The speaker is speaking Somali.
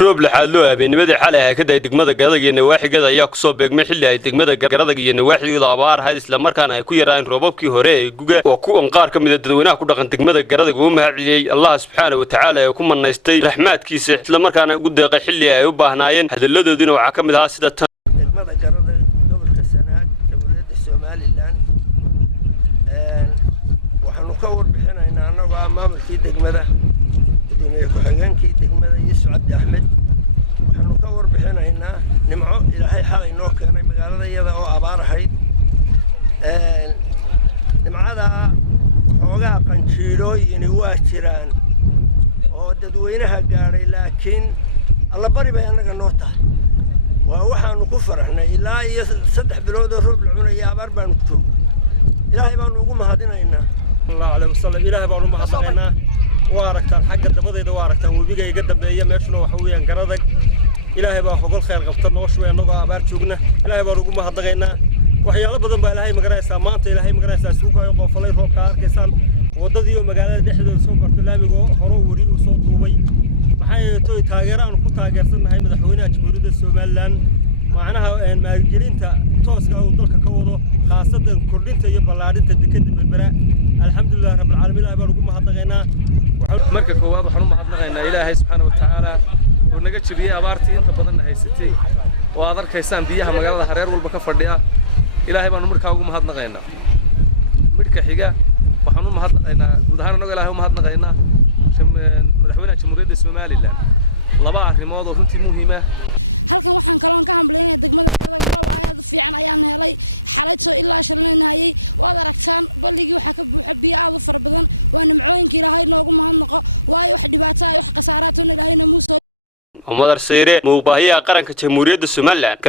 روب لحالو بينمدي حالها كده degmada Garadag iyo nawaaxigeeda ayaa ku soo beegmay xilli ay degmada Garadag iyo nawaaxigeeda abaar ahayd isla markaana ay ku yaraan roobabkii hore ee guga oo ku qaar ka mid ah dadweynaha ku dhaqan degmada Garadag oo mahadceliyay Allah subhanahu wa ta'ala ee ku manaystay raxmaadkiisa isla markaana ugu deeqay xilli ay u baahnaayeen hadaladoodina waxa ka mid ah sida degmada Garadag gobolka Sanaag dawladda Soomaaliland waxaanu ka warbixinaynaa anagoo maamulkii degmada ku-xigeenkii degmada Yuusuf Cabdi Axmed waxaanu ka warbixinaynaa nimco ilaahay xalay noo keenay magaalada iyada oo abaar ahayd nimcada xoogaa qanjiilooyin waa jiraan oo dadweynaha gaaray laakiin alla bari bay anaga noo tahay waa waxaanu ku faraxnay ilaa iyo 3 bilood oo roob la cunay abaar baanu joognay ilaahay baanu ugu mahadinaynaa sallallahu alayhi wasallam ilaahay baanu mahadinaynaa واركتان حق دبديدا واركتان وبيغا iga dambeeya meeshuna waxa weeyaan Garadag ilaahay baa hogol khayr qabta noo shubay anaga abaar joogna ilaahay baa ugu mahadnaqaynaa waxyaalo badan baa ilaahay magaraysa maanta ilaahay magaraysa suuqa ay qofalay roobka arkaysan wadadii magaalada dhexdeeda soo barto laamiga hore wari uu soo duubay maxay tooy taageeraan ku taageersanahay madaxweynaha Jamhuuriyadda Soomaaliland macnaha maalgelinta tooska ah oo dalka ka wado khaasatan kordhinta iyo ballaarinta dekedda berbera alxamdulillah rabbil caalamiin ilaahay baa ugu mahadnaqaynaa marka koowaad waxaan u mahadnaqaynaa ilaahay subhanahu wa ta'ala oo naga jabiyay abaartii inta badan haysatay oo aad arkaysaan biyaha magaalada hareer walba ka fadhiya ilaahay baan markaa ugu mahadnaqaynaa midka xiga waxaan u mahadnaqaynaa guud ahaan anaga ilaahay u mahadnaqaynaa madaxweynaha Jamhuuriyadda Soomaaliland laba arrimood oo runtii muhiim ah Umar Sayre muuqaaya qaranka Jamhuuriyadda Soomaaliland